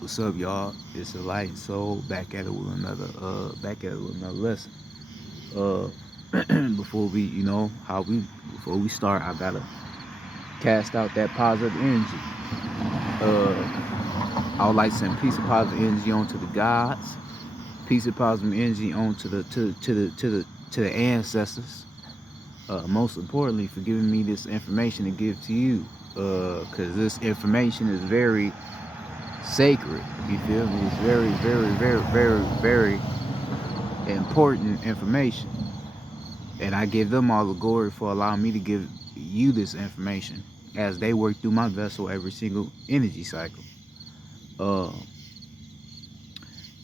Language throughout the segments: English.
What's up, y'all? It's the Light and Soul back at it with another lesson. Uh, before we, before we start, I gotta cast out that positive energy. I would like to send peace and positive energy onto the gods, peace and positive energy onto the ancestors. Most importantly, for giving me this information to give to you, because this information is very sacred. You feel me? It's very important information. And I give them all the glory for allowing me to give you this information as they work through my vessel every single energy cycle. Uh,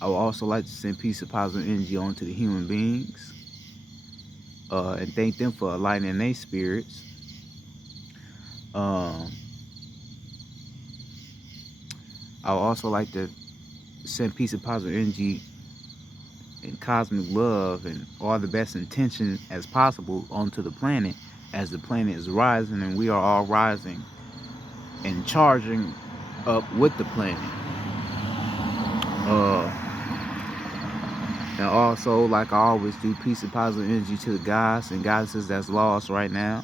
I would also like to send peace and positive energy on to the human beings and thank them for aligning their spirits. Um, I would also like to send peace and positive energy and cosmic love and all the best intention as possible onto the planet as the planet is rising and we are all rising and charging up with the planet. Uh, and also, like I always do, peace and positive energy to the gods and goddesses that's lost right now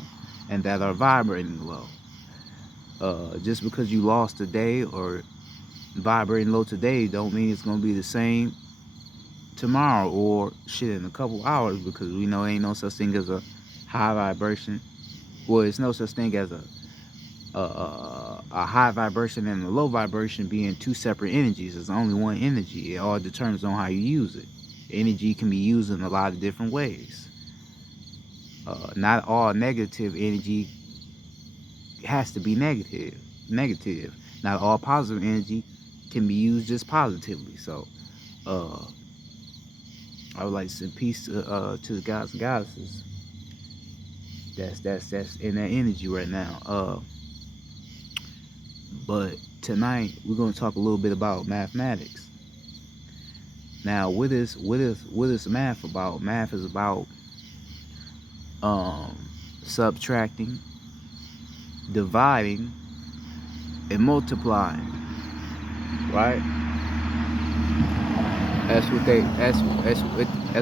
and that are vibrating low. Just because you lost today or vibrating low today don't mean it's gonna be the same tomorrow or shit in a couple hours, because we know ain't no such thing as a high vibration. Well, it's no such thing as a high vibration and a low vibration being two separate energies. It's only one energy. It all determines on how you use it. Energy can be used in a lot of different ways. Not all negative energy has to be negative. Negative. Not all positive energy can be used just positively. So, uh, I would like to send peace to the gods and goddesses. That's in that energy right now. But tonight we're going to talk a little bit about mathematics. Now, what is math about? Math is about um, subtracting, dividing, and multiplying. Right? That's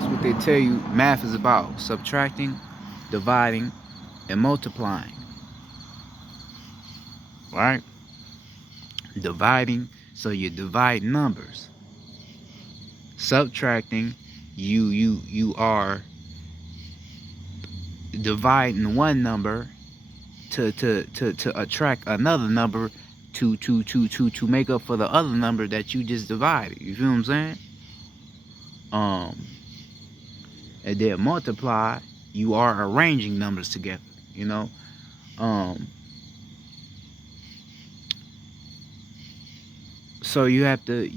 what they tell you. Math is about subtracting, dividing, and multiplying. Right? Dividing, so you divide numbers. Subtracting, you are dividing one number to attract another number to make up for the other number that you just divided. You feel what I'm saying? Um, and then multiply, you are arranging numbers together. You know, um, so you have to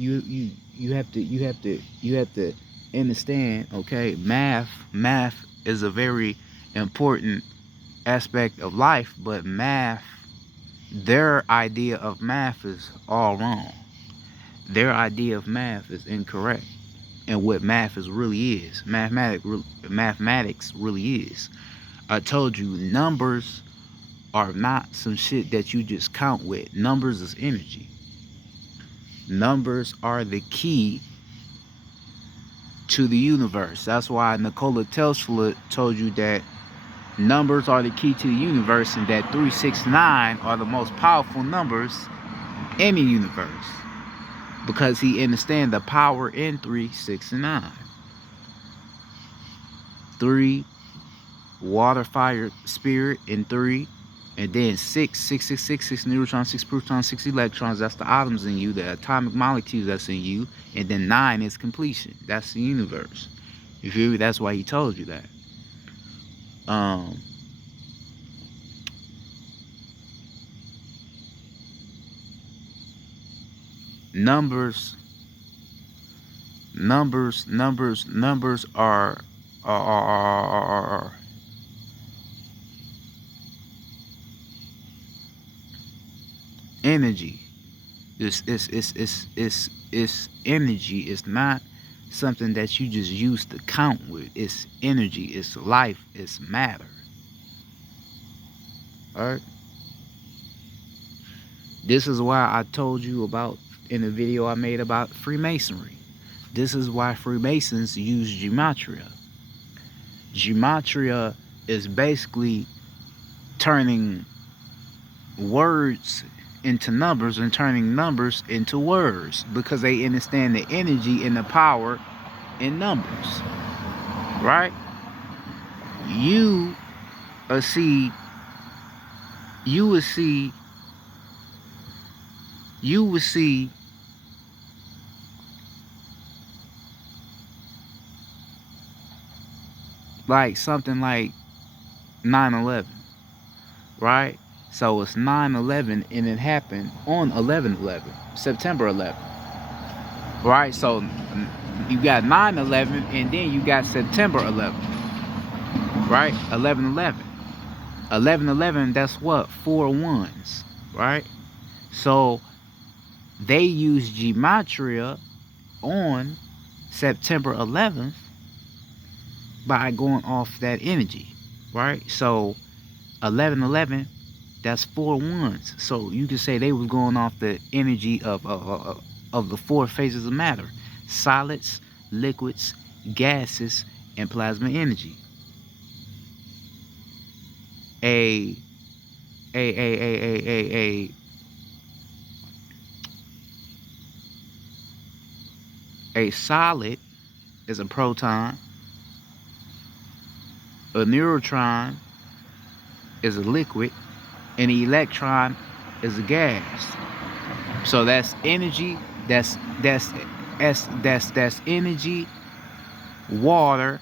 understand. Okay, math is a very important aspect of life, but their idea of math is all wrong. Their idea of math is incorrect. And what math is really is. Mathematics really is. I told you numbers are not some shit that you just count with. Numbers is energy. Numbers are the key to the universe. That's why Nikola Tesla told you that numbers are the key to the universe and that 369 are the most powerful numbers in the universe. Because he understands the power in 369. 3, water, fire, spirit in 3. And then 6 neutrons, 6 protons, 6 electrons. That's the atoms in you, the atomic molecules that's in you. And then 9 is completion. That's the universe. You feel me? That's why he told you that. Um, numbers, numbers are energy. It's energy. It's not something that you just use to count with. It's energy. It's life. It's matter. All right. This is why I told you about in the video I made about Freemasonry. This is why Freemasons use gematria. Gematria is basically turning words into numbers and turning numbers into words, because they understand the energy and the power in numbers, right? You will see like something like 9/11, right? So it's 9/11 and it happened on 11/11, September 11th, right? So you got 9/11 and then you got September 11th, right? 11/11. 11/11, that's what? 4 ones, right? So they use gematria on September 11th by going off that energy, right? So 11/11, that's 4 ones. So you could say they was going off the energy of the 4 phases of matter: solids, liquids, gases, and plasma energy. A solid is a proton. A neutron is a liquid, and an electron is a gas. So that's energy. That's energy, water,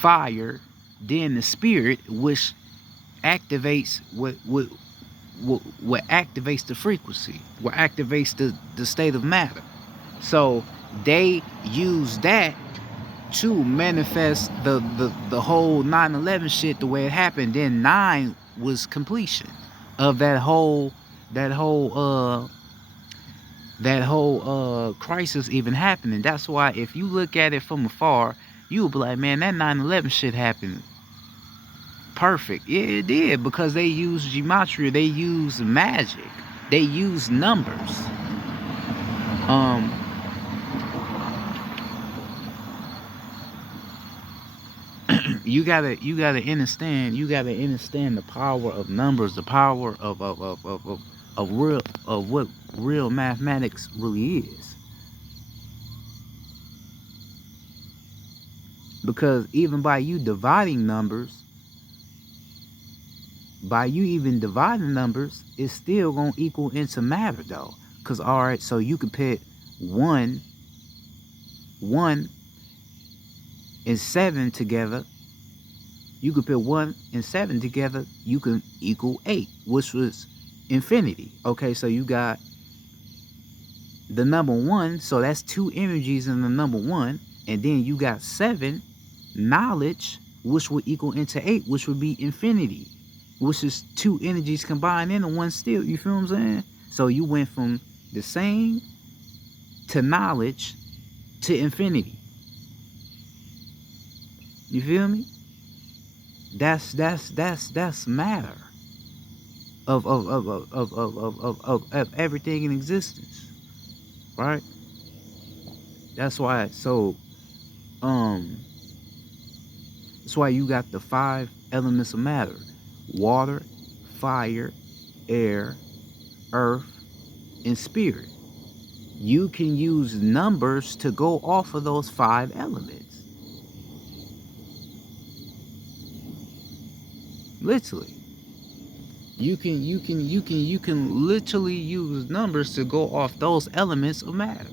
fire, then the spirit, which activates what activates the frequency, what activates the state of matter. So they use that to manifest the whole 9/11 shit the way it happened. Then 9 was completion of that whole crisis even happening. That's why if you look at it from afar, you'll be like, man, that 9/11 shit happened perfect. Yeah, it did, because they use gematria, they use magic, they use numbers. You gotta understand the power of numbers, the power of what real mathematics really is. Because even by you dividing numbers, it's still gonna equal into matter though. Cause alright, so you could put 1 and 7 together. You could put 1 and 7 together, you can equal 8, which was infinity. Okay, so you got the number 1, so that's 2 energies in the number 1, and then you got 7, knowledge, which would equal into 8, which would be infinity, which is 2 energies combined into 1 still. You feel what I'm saying? So you went from the same to knowledge to infinity. You feel me? That's matter of everything in existence, right? That's why. So that's why you got the 5 elements of matter: water, fire, air, earth, and spirit. You can use numbers to go off of those 5 elements. Literally, you can literally use numbers to go off those elements of matter.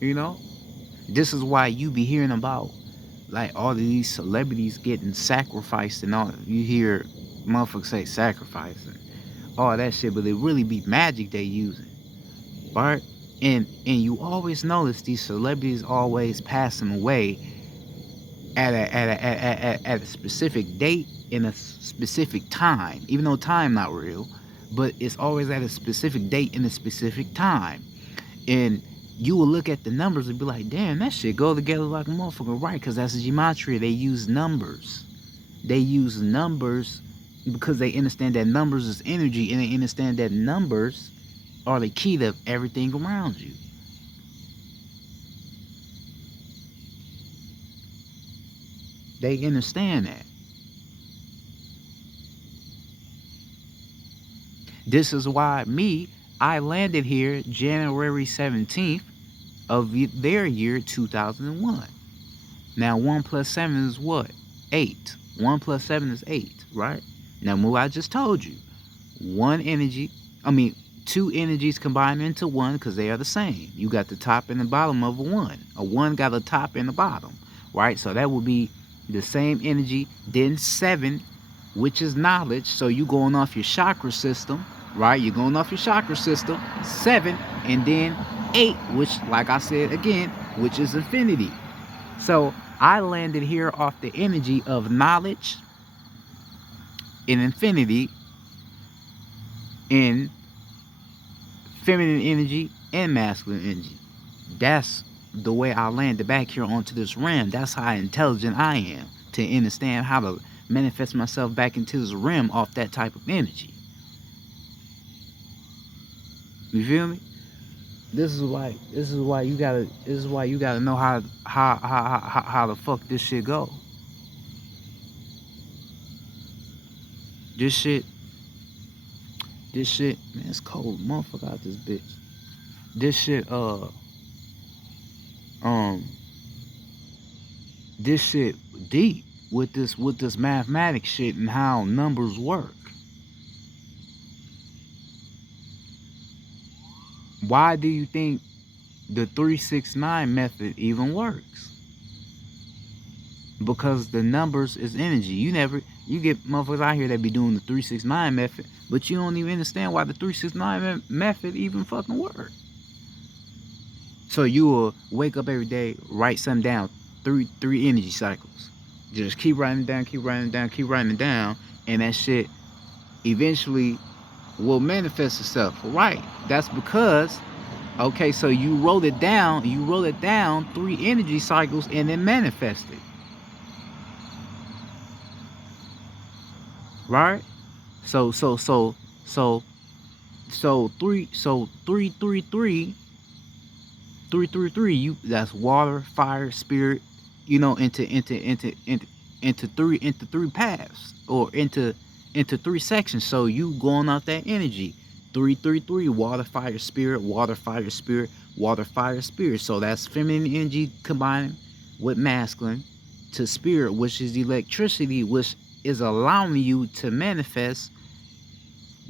You know, this is why you be hearing about like all of these celebrities getting sacrificed and all. You hear motherfuckers say sacrifice and all that shit, but it really be magic they using, right? And you always notice these celebrities always passing away at a specific date in a specific time, even though time not real, but it's always at a specific date in a specific time. And you will look at the numbers and be like, damn, that shit go together like a motherfucker, right? Because that's gematria. They use numbers. They use numbers because they understand that numbers is energy, and they understand that numbers are the key to everything around you. They understand that. This is why I landed here January 17th of their year 2001. Now 1 plus 7 is what? 8. 1 plus 7 is 8, right? Now what I just told you, two energies combined into one because they are the same. You got the top and the bottom of a one. A one got a top and a bottom, right? So that would be the same energy. Then 7, which is knowledge. So you going off your chakra system, right? You're going off your chakra system. 7, and then 8, which, like I said again, which is infinity. So I landed here off the energy of knowledge and infinity, in feminine energy and masculine energy. That's the way I landed back here onto this realm. That's how intelligent I am to understand how to manifest myself back into this realm off that type of energy. You feel me? This is why you gotta know how the fuck this shit go. This shit, man, it's cold, motherfucker, out this bitch. This shit, this shit deep with this mathematics shit and how numbers work. Why do you think the 369 method even works? Because the numbers is energy. You get motherfuckers out here that be doing the 369 method, but you don't even understand why the 369 method even fucking work. So you will wake up every day, write something down, three energy cycles. Just keep writing it down, keep writing it down, keep writing it down, and that shit eventually will manifest itself, right? That's because, okay, so you wrote it down 3 energy cycles and then manifested. Right? So 333, you, that's water, fire, spirit, into three paths, or into 3 sections. So you going off that energy. 333, water, fire, spirit, water, fire, spirit, water, fire, spirit. So that's feminine energy combined with masculine to spirit, which is electricity, which is allowing you to manifest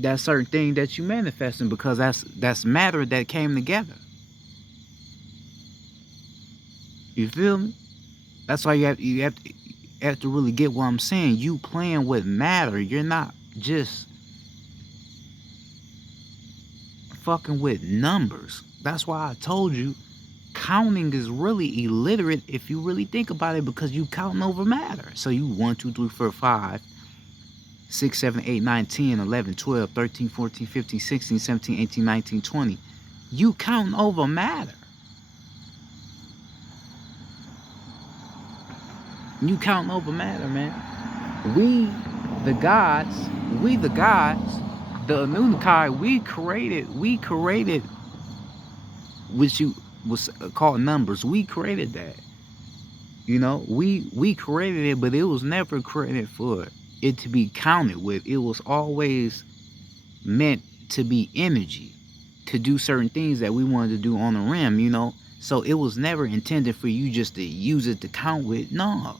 that certain thing that you manifesting, because that's matter that came together. You feel me? That's why you have to really get what I'm saying. You playing with matter. You're not just fucking with numbers. That's why I told you counting is really illiterate if you really think about it, because you counting over matter. So you 1, 2, 3, 4, 5, 6, 7, 8, 9, 10, 11, 12, 13, 14, 15, 16, 17, 18, 19, 20. You counting over matter. You counting over matter, man. We the gods, the Anunnaki, we created, which you was called numbers. We created that. We created it, but it was never created for it to be counted with. It was always meant to be energy, to do certain things that we wanted to do on the rim, So it was never intended for you just to use it to count with. No.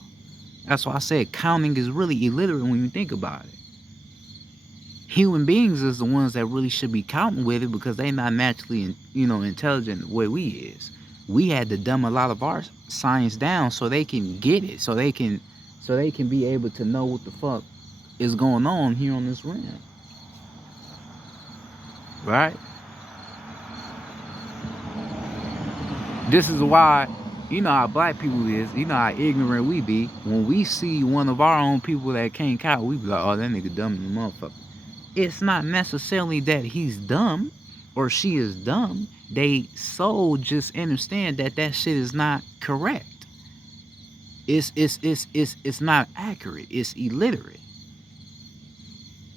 That's why I said counting is really illiterate when you think about it. Human beings is the ones that really should be counting with it, because they not naturally, intelligent the way we is. We had to dumb a lot of our science down so they can get it, so they can be able to know what the fuck is going on here on this realm. Right? This is why, how black people is, how ignorant we be. When we see one of our own people that can't count, we be like, oh, that nigga dumb as a motherfucker. It's not necessarily that he's dumb or she is dumb. They soul just understand that shit is not correct. It's not accurate. It's illiterate.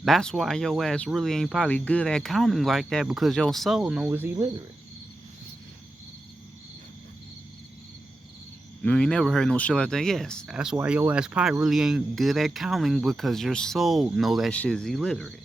That's why your ass really ain't probably good at counting like that, because your soul knows it's illiterate. You ain't never heard no shit like that. Yes, that's why your ass probably really ain't good at counting, because your soul know that shit is illiterate.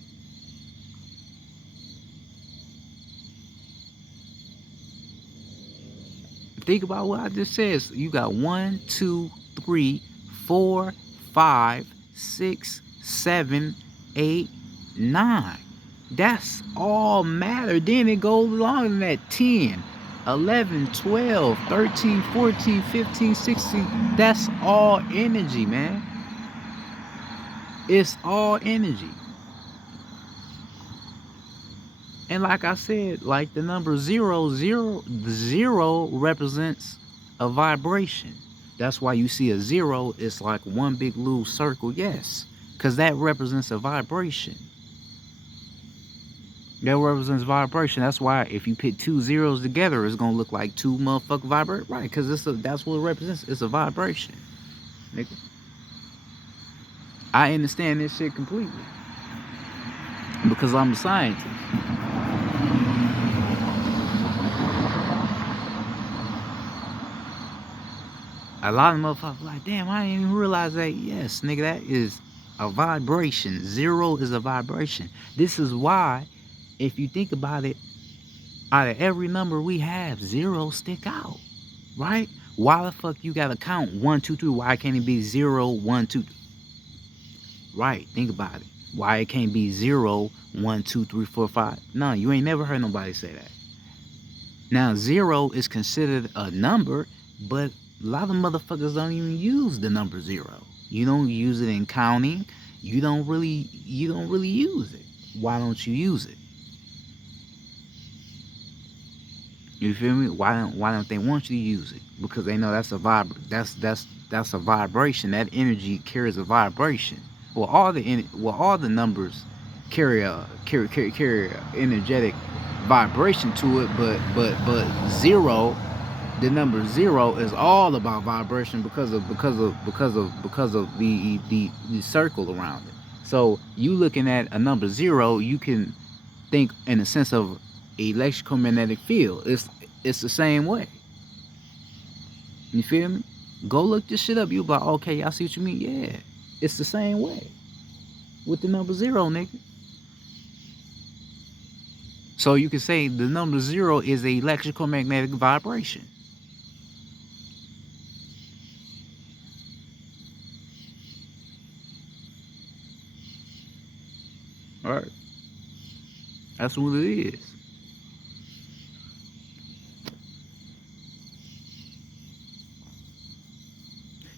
Think about what I just said. So you got 1, 2, 3, 4, 5, 6, 7, 8, 9. That's all matter. Then it goes along in that 10, 11, 12, 13, 14, 15, 16. That's all energy, man. It's all energy. And like I said, like the number 0, 0, 0 represents a vibration. That's why you see a 0, it's like one big little circle. Yes, because that represents a vibration. That represents vibration. That's why if you put two zeros together, it's gonna look like two motherfucking vibrate. Right? Because that's what it represents. It's a vibration. Nigga. I understand this shit completely because I'm a scientist. A lot of motherfuckers like, damn, I didn't even realize that. Yes, nigga, that is a vibration. 0 is a vibration. This is why, if you think about it, out of every number we have, 0 stick out, right? Why the fuck you gotta count 1, 2, 3? Why can't it be 0, 1, 2? Right, think about it. Why it can't be 0, 1, 2, 3, 4, 5? No, you ain't never heard nobody say that. Now, 0 is considered a number, but a lot of motherfuckers don't even use the number 0. You don't use it in counting. You don't really use it. Why don't you use it? You feel me? Why don't they want you to use it? Because they know that's a that's a vibration. That energy carries a vibration. Well, all the numbers carry a energetic vibration to it, but 0, the number 0 is all about vibration because of the circle around it. So you looking at a number 0, you can think in the sense of electrical magnetic field. It's the same way. You feel me? Go look this shit up. You be like, okay, I see what you mean. Yeah, it's the same way with the number 0, nigga. So you can say the number 0 is a electrical magnetic vibration. All right, that's what it is.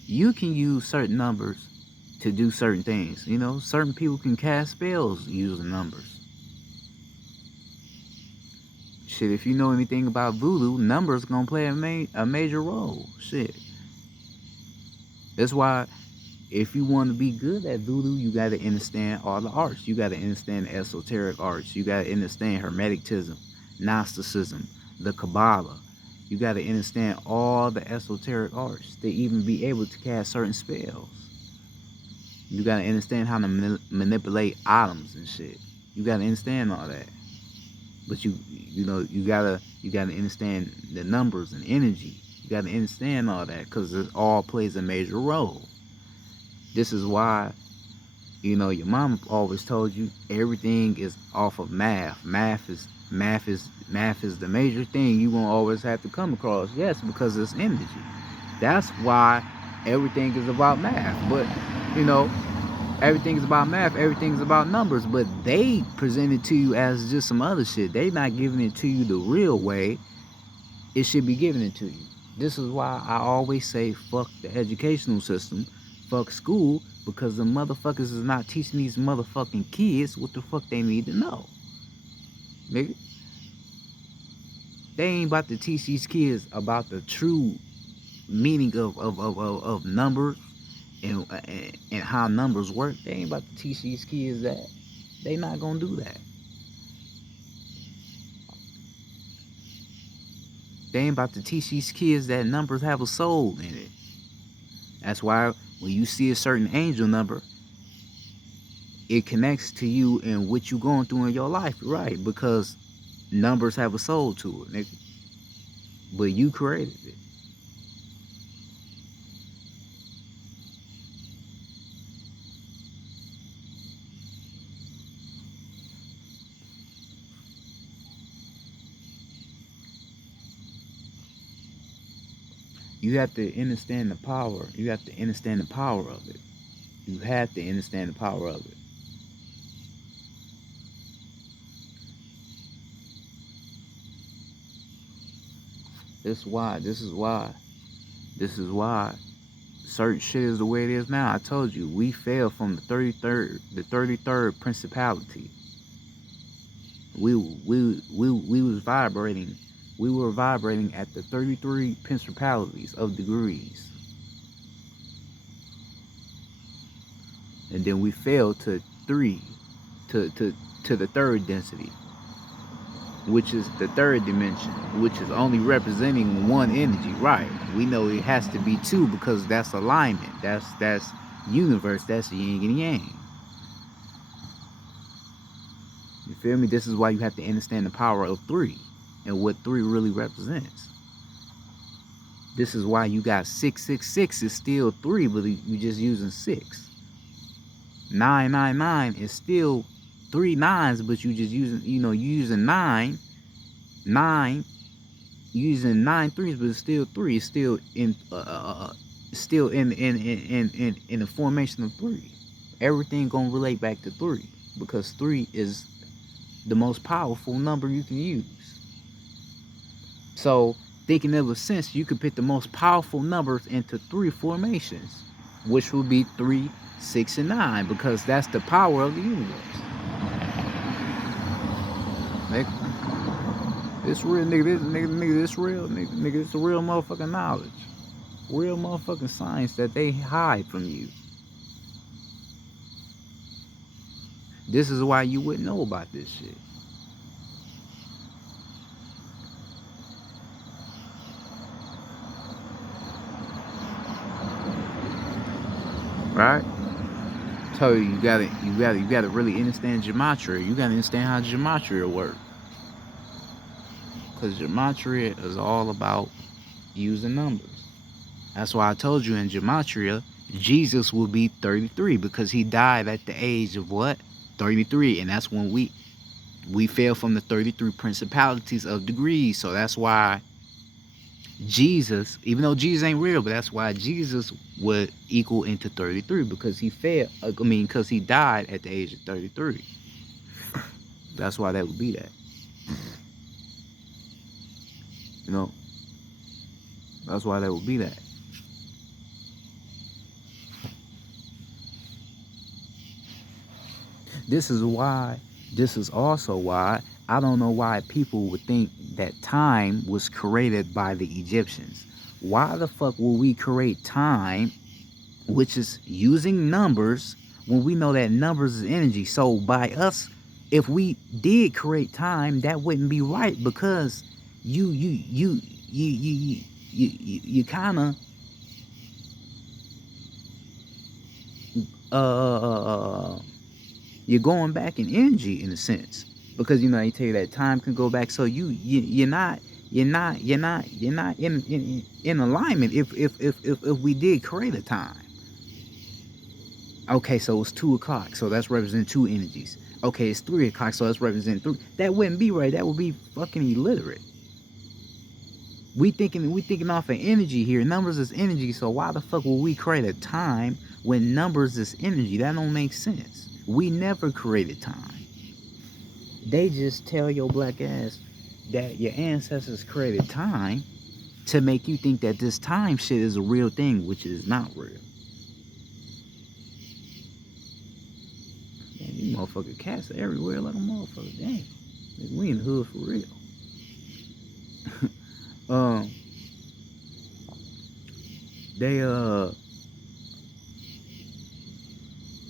You can use certain numbers to do certain things. You know, certain people can cast spells using numbers. Shit, if you know anything about voodoo, numbers gonna play a major role. Shit. That's why if you want to be good at voodoo, you got to understand all the arts. You got to understand the esoteric arts. You got to understand Hermeticism, Gnosticism, the Kabbalah. You got to understand all the esoteric arts to even be able to cast certain spells. You got to understand how to manipulate atoms and shit. You got to understand all that. But you gotta understand the numbers and energy. You gotta understand all that because it all plays a major role. This is why, your mom always told you everything is off of math. Math is the major thing you gonna always have to come across. Yes, because it's energy. That's why everything is about math. But everything is about math. Everything is about numbers. But they present it to you as just some other shit. They not giving it to you the real way it should be giving it to you. This is why I always say fuck the educational system. Fuck school, because the motherfuckers is not teaching these motherfucking kids what the fuck they need to know. Nigga. They ain't about to teach these kids about the true meaning of numbers and how numbers work. They ain't about to teach these kids that. They not gonna do that. They ain't about to teach these kids that numbers have a soul in it. That's why when you see a certain angel number, it connects to you and what you going through in your life, right? Because numbers have a soul to it, nigga. But you created it. You have to understand the power. You have to understand the power of it. You have to understand the power of it. This is why. This is why. This is why certain shit is the way it is now. I told you, we fell from the 33rd principality. We was vibrating. We were vibrating at the 33 principalities of degrees. And then we fell to the third density, which is the third dimension, which is only representing one energy, right? We know it has to be two because that's alignment. That's universe. That's yin and yang. You feel me? This is why you have to understand the power of three and what three really represents. This is why you got 666 is still three, but you just using 6. 999 is still 3 nines, but you just using, you using 9, using 9 threes, but it's still 3. It's still in the formation of 3. Everything gonna relate back to 3 because 3 is the most powerful number you can use. So thinking of a sense, you could put the most powerful numbers into 3 formations, which would be 3, 6, and 9, because that's the power of the universe. Nigga, this real, nigga, this real, nigga, it's a real motherfucking knowledge, real motherfucking science that they hide from you. This is why you wouldn't know about this shit. Right? So you gotta really understand gematria. You gotta understand how gematria works. Because gematria is all about using numbers. That's why I told you in gematria, Jesus will be 33 because he died at the age of what? 33. And that's when we fell from the 33 principalities of degrees. So that's why Jesus, even though Jesus ain't real, but that's why Jesus would equal into 33 because he fell. Because he died at the age of 33. That's why that would be that. That's why that would be that. This is also why I don't know why people would think that time was created by the Egyptians. Why the fuck will we create time, which is using numbers, when we know that numbers is energy? So by us, if we did create time, that wouldn't be right because you kind of you're going back in energy in a sense, because they tell you that time can go back. So you're not in alignment if we did create a time. Okay, so it's 2 o'clock, so that's representing 2 energies. Okay, it's 3 o'clock, so that's representing 3. That wouldn't be right. That would be fucking illiterate. We thinking off of energy here. Numbers is energy, so why the fuck will we create a time when numbers is energy? That don't make sense. We never created time. They just tell your black ass that your ancestors created time to make you think that this time shit is a real thing, which is not real. Man, these motherfucking cats are everywhere like a motherfucker. Damn. We in the hood for real. They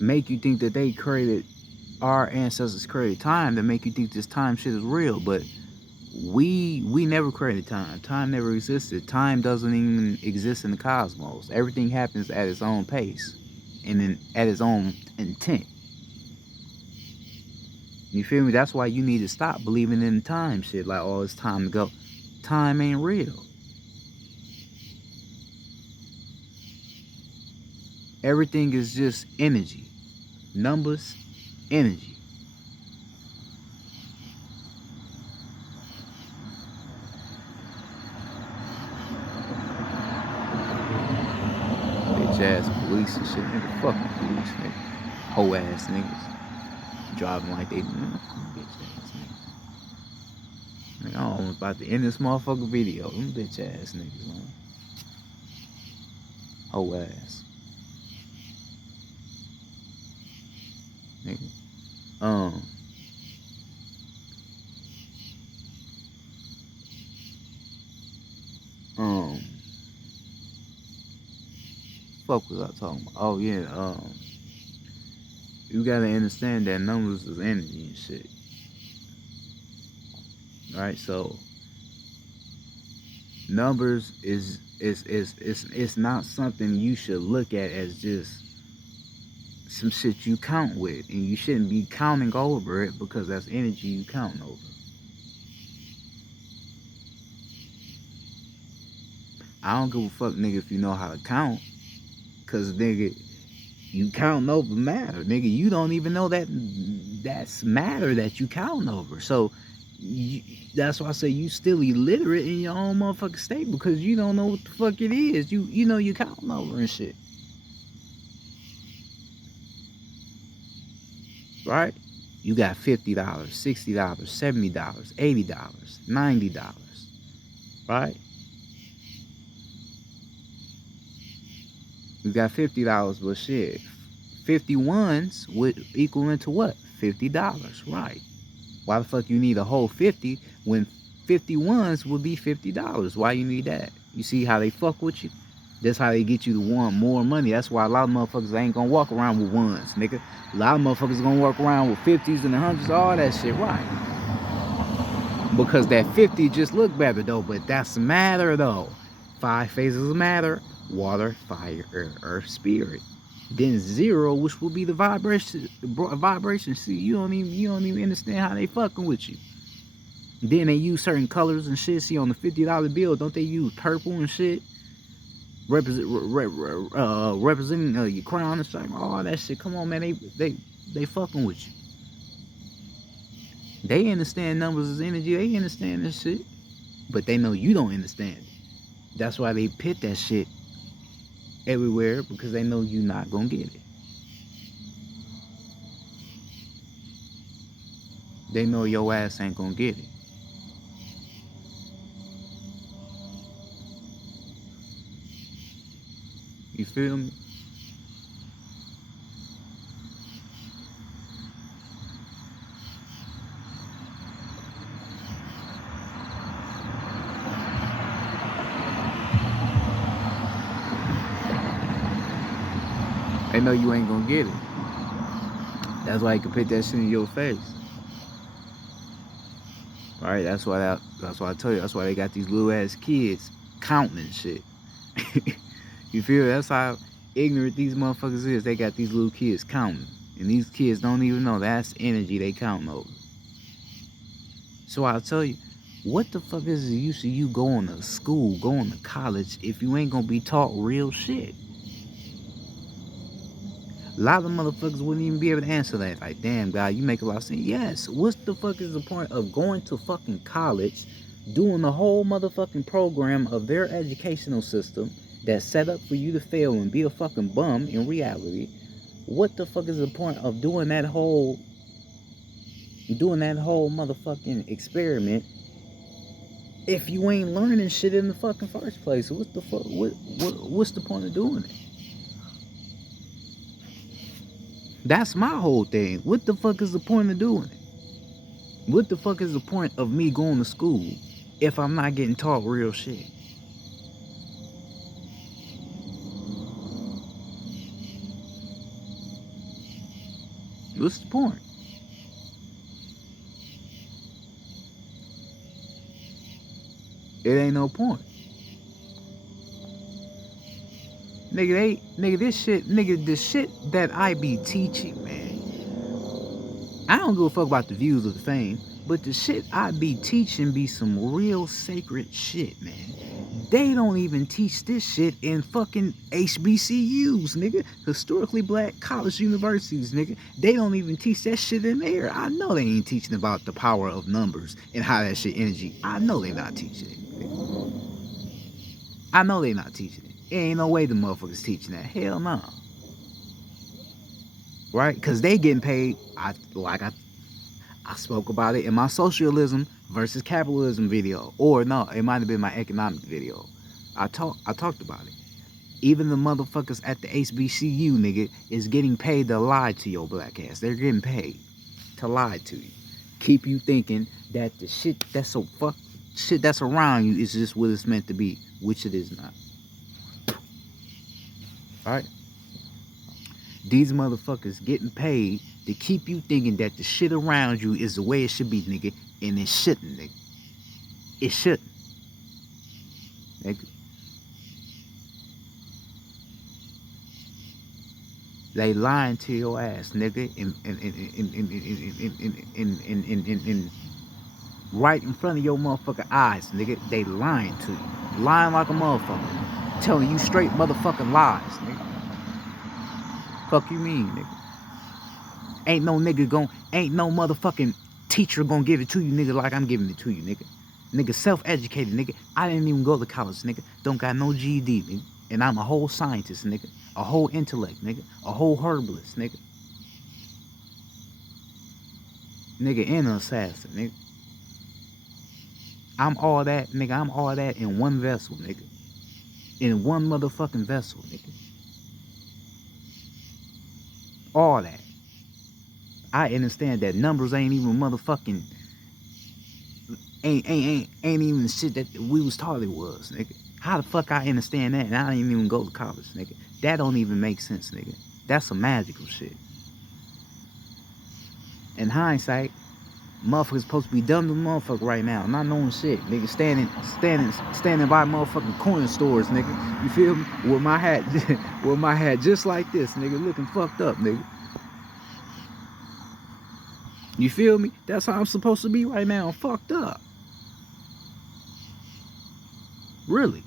make you think that they created, our ancestors created time to make you think this time shit is real, but we never created time. Time never existed. Time doesn't even exist in the cosmos. Everything happens at its own pace and at its own intent. You feel me? That's why you need to stop believing in time shit. Like, oh, it's time to go. Time ain't real. Everything is just energy. Numbers, energy. Bitch ass police and shit. Nigga, fuck the police, nigga. Hoe ass niggas. Driving like they bitch ass niggas. Nigga, I'm almost about to end this motherfucking video. Them bitch ass niggas, man. Hoe ass. Nigga. Fuck was I talking about? Oh yeah, you gotta understand that numbers is energy and shit. Right? So numbers is it's not something you should look at as just some shit you count with, and you shouldn't be counting over it because that's energy you counting over. I don't give a fuck, nigga, if you know how to count, cause nigga, you counting over matter, nigga. You don't even know that that's matter that you counting over. So that's why I say you still illiterate in your own motherfucking state because you don't know what the fuck it is. You know you counting over and shit. Right? You got $50, $60, $70, $80, $90. Right? You got $50, but shit, 51s would equal into what? $50, right? Why the fuck you need a whole 50 when 51s would be $50? Why you need that? You see how they fuck with you? That's how they get you to want more money. That's why a lot of motherfuckers ain't gonna walk around with ones, nigga. A lot of motherfuckers gonna walk around with 50s and 100s, all that shit, right? Because that 50 just look better though, but that's matter though. 5 phases of matter: water, fire, earth, spirit. Then 0, which will be the vibration. See, you don't even understand how they fucking with you. Then they use certain colors and shit. See, on the $50 bill, don't they use purple and shit? Representing your crown and stuff. All that shit. Come on, man. They fucking with you. They understand numbers as energy. They understand this shit. But they know you don't understand it. That's why they pit that shit everywhere, because they know you're not gonna get it. They know your ass ain't gonna get it. You feel me? They know you ain't gonna get it. That's why you can put that shit in your face. Right? That's why I tell you. That's why they got these little ass kids counting and shit. You feel? That's how ignorant these motherfuckers is. They got these little kids counting, and these kids don't even know that's energy they counting over. So I'll tell you, what the fuck is the use of you going to school, going to college, if you ain't gonna be taught real shit? A lot of motherfuckers wouldn't even be able to answer that. Like, damn, God, you make a lot of sense. Yes, what's the fuck is the point of going to fucking college, doing the whole motherfucking program of their educational system that's set up for you to fail and be a fucking bum in reality? What the fuck is the point of doing that whole motherfucking experiment if you ain't learning shit in the fucking first place? What the fuck? What's the point of doing it? That's my whole thing. What the fuck is the point of doing it? What the fuck is the point of me going to school if I'm not getting taught real shit? What's the point? It ain't no point. Nigga, this shit, nigga, the shit that I be teaching, man, I don't give a fuck about the views or the fame, but the shit I be teaching be some real sacred shit, man. They don't even teach this shit in fucking HBCUs, nigga. Historically black college universities, nigga. They don't even teach that shit in there. I know they ain't teaching about the power of numbers and how that shit energy. I know they not teaching it, nigga. I know they not teaching it. There ain't no way the motherfuckers teaching that. Hell no. Right? Because they getting paid. I spoke about it in my socialism versus capitalism video. Or no, it might have been my economic video. I talked about it. Even the motherfuckers at the HBCU, nigga, is getting paid to lie to your black ass. They're getting paid to lie to you. Keep you thinking that the shit that's around you is just what it's meant to be, which it is not. Alright? These motherfuckers getting paid to keep you thinking that the shit around you is the way it should be, nigga, and it shouldn't, nigga. It shouldn't. Nigga. They lying to your ass, nigga, in right in front of your motherfucking eyes, nigga. They lying to you. Lying like a motherfucker. Telling you straight motherfucking lies, nigga. Fuck you mean, nigga. Ain't no motherfucking teacher gonna give it to you, nigga, like I'm giving it to you, nigga. Nigga, self-educated, nigga. I didn't even go to college, nigga. Don't got no GED, nigga. And I'm a whole scientist, nigga. A whole intellect, nigga. A whole herbalist, nigga. Nigga, and an assassin, nigga. I'm all that, nigga. I'm all that in one vessel, nigga. In one motherfucking vessel, nigga. All that. I understand that numbers ain't even motherfucking ain't even shit that we was taught it was, nigga. How the fuck I understand that and I didn't even go to college, nigga? That don't even make sense, nigga. That's some magical shit. In hindsight, motherfuckers supposed to be dumb to motherfucker right now, not knowing shit, nigga. Standing by motherfucking corner stores, nigga. You feel me? With my hat just like this, nigga, looking fucked up, nigga. You feel me? That's how I'm supposed to be right now. I'm fucked up. Really.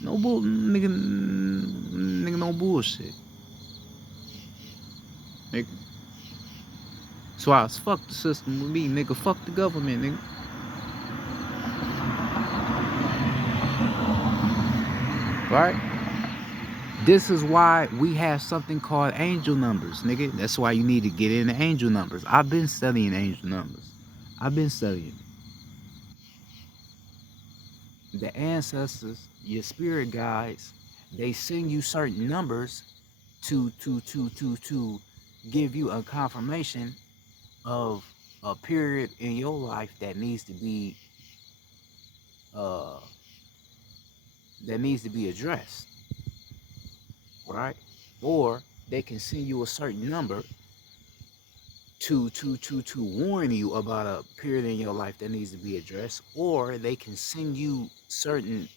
No bull, nigga, no bullshit. Nigga. So I was fuck the system with me, nigga. Fuck the government, nigga. Right? This is why we have something called angel numbers, nigga. That's why you need to get into angel numbers. I've been studying angel numbers. I've been studying. The ancestors, your spirit guides, they send you certain numbers to give you a confirmation of a period in your life that needs to be uh addressed, right? Or they can send you a certain number to warn you about a period in your life that needs to be addressed, or they can send you certain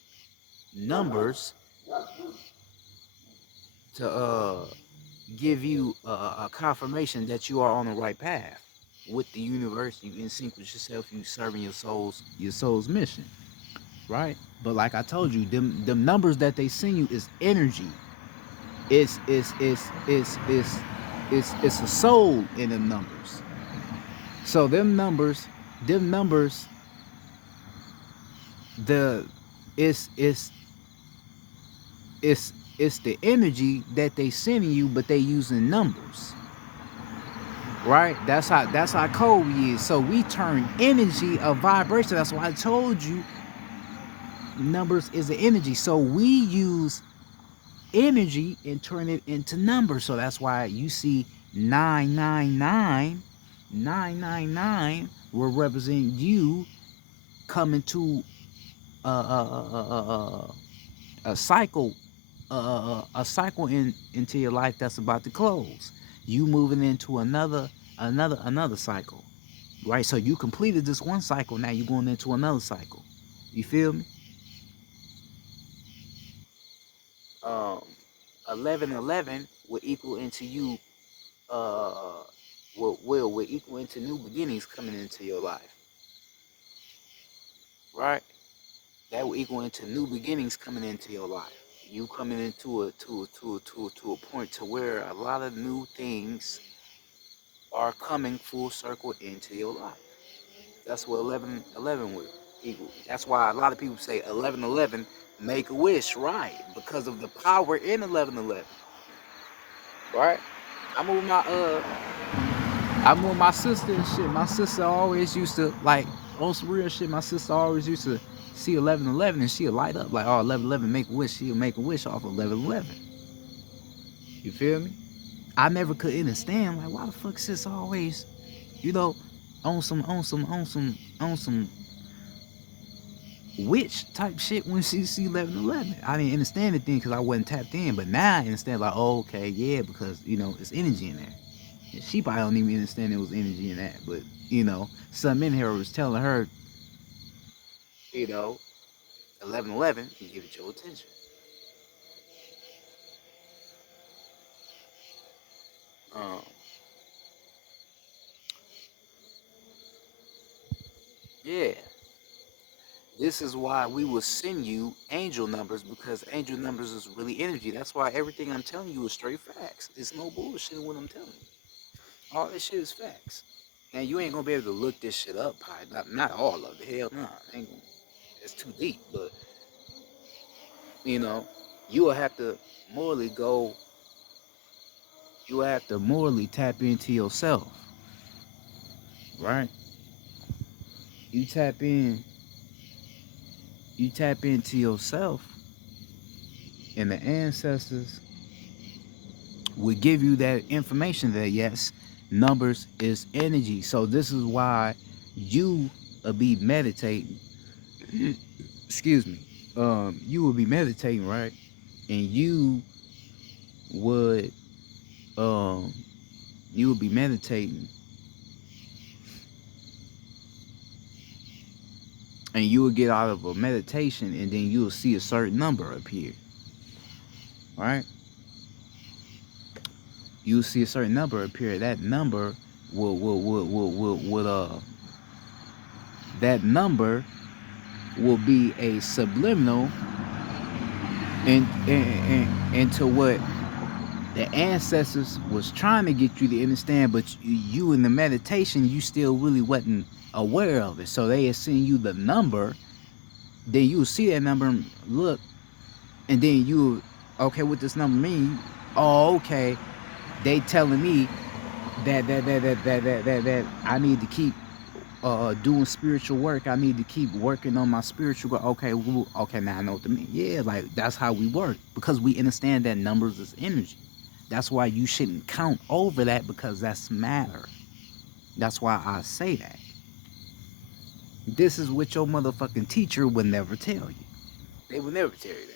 numbers to give you a confirmation that you are on the right path with the universe. You in sync with yourself. You serving your soul's mission, right? But like I told you, them numbers that they send you is energy. It's a soul in them numbers. So them numbers, the it's the energy that they sending you, but they using numbers. Right? That's how code we is. So we turn energy of vibration. That's why I told you numbers is an energy. So we use energy and turn it into numbers. So that's why you see 999 will represent you coming to a cycle, a cycle into your life that's about to close. You moving into another cycle, right? So you completed this one cycle. Now you're going into another cycle. You feel me? 1111 will equal into you will equal into new beginnings coming into your life, right? That will equal into new beginnings coming into your life. You coming into a point to where a lot of new things are coming full circle into your life. That's what 1111 will equal. That's why a lot of people say 1111 make a wish, right? Because of the power in 1111, right? I'm with my I'm with my sister and shit. My sister always used to like on some real shit. My sister always used to see 1111 and she'll light up like, oh, 1111 make a wish. She'll make a wish off of 1111. You feel me? I never could understand like why the fuck sis always, you know, on some witch type shit when she see 1111. I didn't understand it then because I wasn't tapped in, but now I understand like, oh, okay, yeah, because it's energy in there. And she probably don't even understand there was energy in that, but something in her was telling her, 1111, you give it your attention. Um, yeah, this is why we will send you angel numbers because angel numbers is really energy. That's why everything I'm telling you is straight facts. It's no bullshit in what I'm telling you. All this shit is facts. Now you ain't gonna be able to look this shit up, probably. Not all of it. Hell no, ain't gonna, it's too deep. But you know, you will have to morally go. You will have to morally tap into yourself, right? You tap in. You tap into yourself, and the ancestors will give you that information that yes, numbers is energy. So this is why you will be meditating. Excuse me. You will be meditating, right? And would um you would be meditating and you will get out of a meditation and then you'll see a certain number appear, right? You'll see a certain number appear. That number will that number will be a subliminal into what the ancestors was trying to get you to understand, but you in the meditation, you still really wasn't aware of it. So they are seeing you the number, then you see that number and look, and then okay, what this number mean? Oh, okay, they telling me that I need to keep doing spiritual work. I need to keep working on my spiritual work. Okay, okay, now I know what to mean. Yeah, like that's how we work because we understand that numbers is energy. That's why you shouldn't count over that because that's matter. That's why I say that. This is what your motherfucking teacher would never tell you. They would never tell you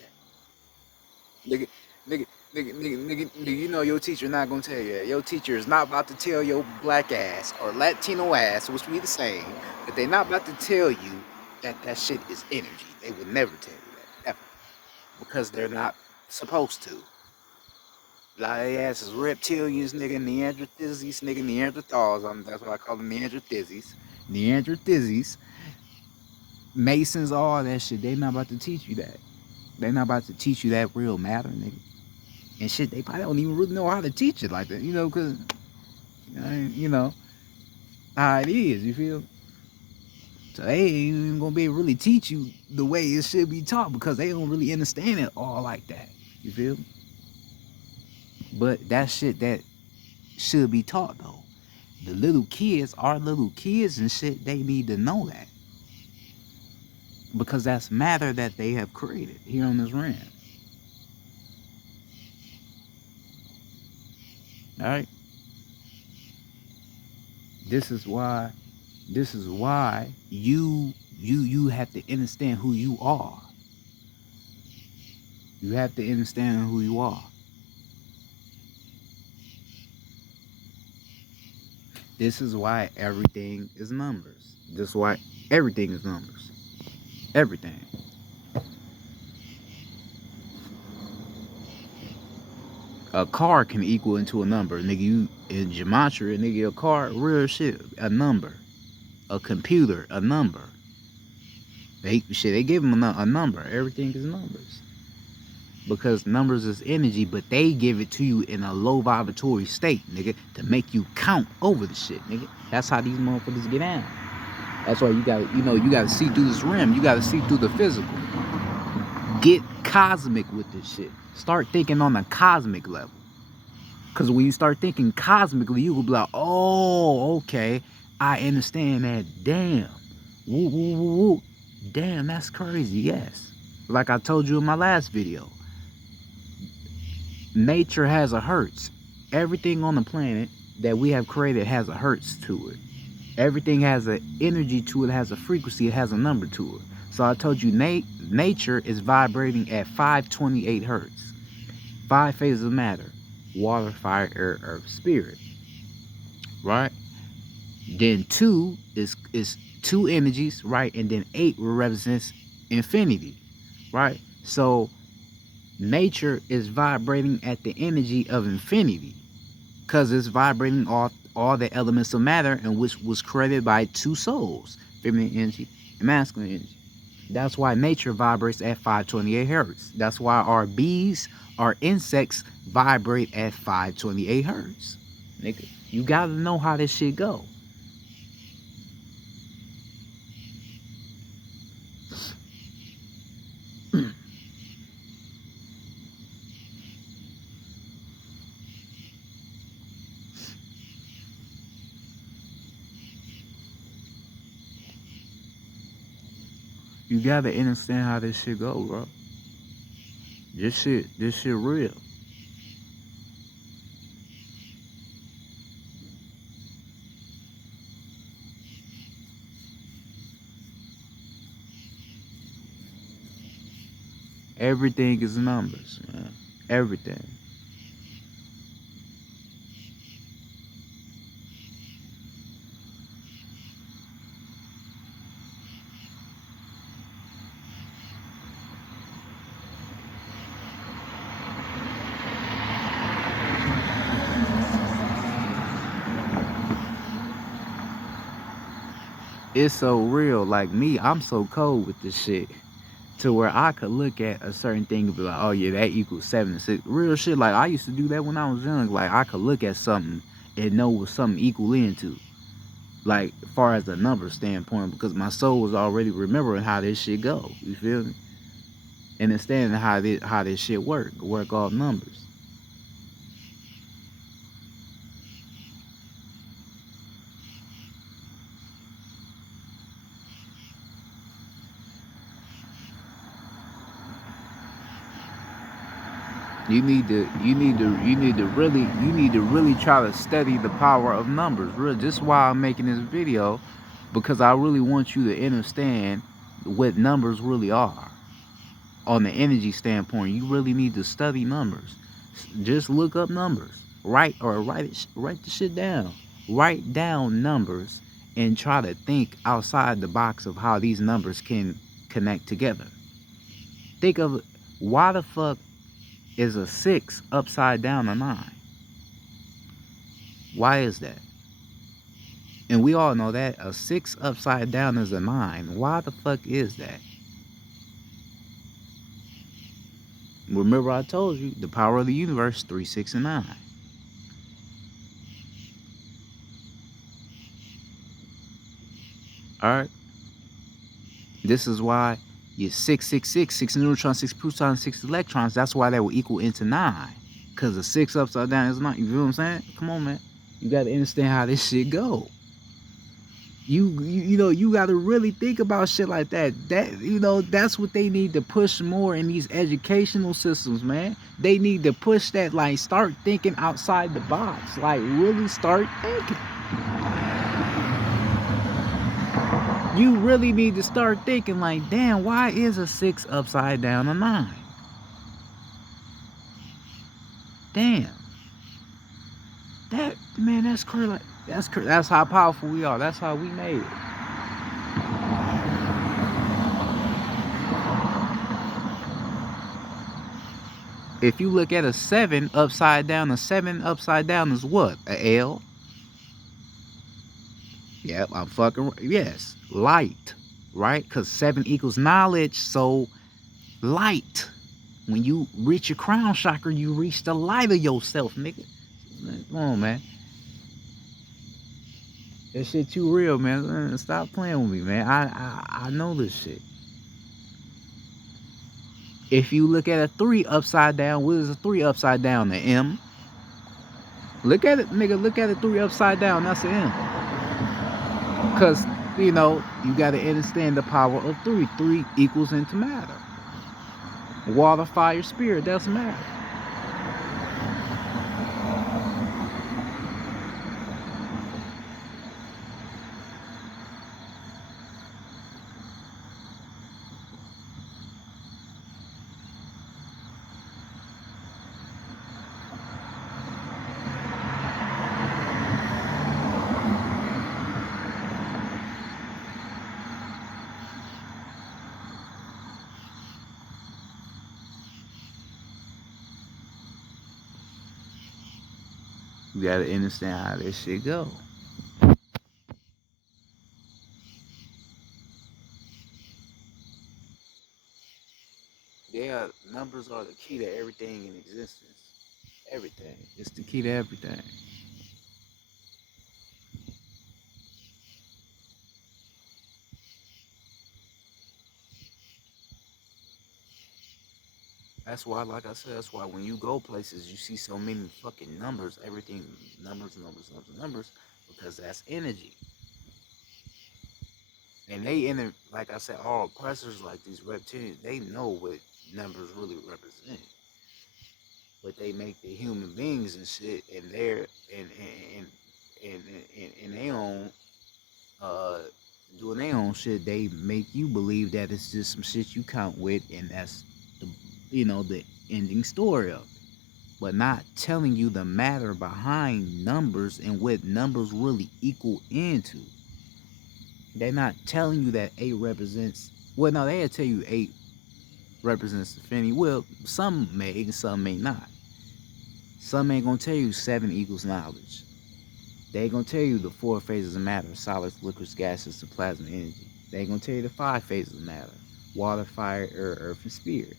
that. Nigga, nigga, nigga, you know your teacher not gonna tell you that. Your teacher is not about to tell your black ass or Latino ass, which be the same, but they not about to tell you that that shit is energy. They would never tell you that, ever. Because they're not supposed to. A lot of their ass is reptilians, nigga, Neanderthals, nigga, Neanderthals. That's what I call them, Neanderthals. Neanderthals, Masons, all that shit. They not about to teach you that. They not about to teach you that real matter, nigga. And shit, they probably don't even really know how to teach it like that, because, how it is, you feel? So they ain't even gonna be able to really teach you the way it should be taught because they don't really understand it all like that, you feel? But that shit that should be taught though. The little kids, our little kids and shit, they need to know that. Because that's matter that they have created here on this realm. Alright? This is why you have to understand who you are. You have to understand who you are. This is why everything is numbers. This is why everything is numbers. Everything. A car can equal into a number. Nigga, In gematria, nigga, a card, real shit, a number. A computer, a number. They give them a number. Everything is numbers. Because numbers is energy, but they give it to you in a low vibratory state, nigga, to make you count over the shit, nigga. That's how these motherfuckers get down. That's why you gotta see through this rim. You gotta see through the physical. Get cosmic with this shit. Start thinking on a cosmic level. Because when you start thinking cosmically, you will be like, oh, okay, I understand that. Damn. Woo, woo, woo, woo. Damn, that's crazy. Yes. Like I told you in my last video, nature has a hertz. Everything on the planet that we have created has a hertz to it. Everything has an energy to it, has a frequency, it has a number to it. So I told you nature is vibrating at 528 hertz. 5 phases of matter: water, fire, air, earth, spirit. Right? Then 2 is 2 energies, right? And then 8 represents infinity. Right? So nature is vibrating at the energy of infinity, because it's vibrating off all the elements of matter, and which was created by 2 souls, feminine energy and masculine energy. That's why nature vibrates at 528 hertz. That's why our bees, our insects vibrate at 528 hertz. Nigga, you gotta know how this shit go. You gotta understand how this shit go, bro. This shit real. Everything is numbers, man. Everything. It's so real. Like me, I'm so cold with this shit, to where I could look at a certain thing and be like, oh yeah, that equals 7 and 6. Real shit. Like I used to do that when I was young. Like I could look at something and know what something equal into. Like as far as the number standpoint, because my soul was already remembering how this shit go. You feel me? And understanding how this shit work off numbers. You need to really try to study the power of numbers. Real, just why I'm making this video, because I really want you to understand what numbers really are. On the energy standpoint, you really need to study numbers. Just look up numbers. Write the shit down. Write down numbers and try to think outside the box of how these numbers can connect together. Think of why the fuck is a 6 upside down a 9? Why is that? And we all know that a 6 upside down is a 9. Why the fuck is that? Remember I told you the power of the universe, 3, 6, and 9. Alright? This is why you 666, 6 neutrons, 6 protons, 6 electrons. That's why that will equal into 9. Because the 6 upside down is 9. You feel what I'm saying? Come on, man. You got to understand how this shit go. You got to really think about shit like that. That's what they need to push more in these educational systems, man. They need to push that, like, start thinking outside the box. Like, really start thinking. You really need to start thinking like, damn, why is a 6 upside down a 9? Damn. Man, that's crazy. That's how powerful we are. That's how we made it. If you look at a 7 upside down, a 7 upside down is what? A L? Yep, I'm fucking yes. Light, right? Because 7 equals knowledge, so light. When you reach your crown chakra, you reach the light of yourself, nigga. Come on, man. That shit too real, man. Stop playing with me, man. I know this shit. If you look at a 3 upside down, what is a 3 upside down? The M. Look at it, nigga. Look at a 3 upside down. That's the M. Because, you know, you got to understand the power of 3. 3 equals into matter. Water, fire, spirit. That's matter. You got to understand how this shit go. Yeah, numbers are the key to everything in existence. Everything. It's the key to everything. That's why, like I said, that's why when you go places, you see so many fucking numbers. Everything numbers, numbers, numbers, numbers, because that's energy. And they enter, like I said, all oppressors like these reptilians, they know what numbers really represent. But they make the human beings and shit, and they're and they own uh doing their own shit. They make you believe that it's just some shit you count with, and that's the the ending story of it. But not telling you the matter behind numbers and what numbers really equal into. They're not telling you that 8 represents. Well, no, they'll tell you 8 represents infinity. Well, some may and some may not. Some ain't gonna tell you 7 equals knowledge. They ain't gonna tell you the 4 phases of matter: solids, liquids, gases, and plasma energy. They ain't gonna tell you the 5 phases of matter: water, fire, air, earth, and spirit.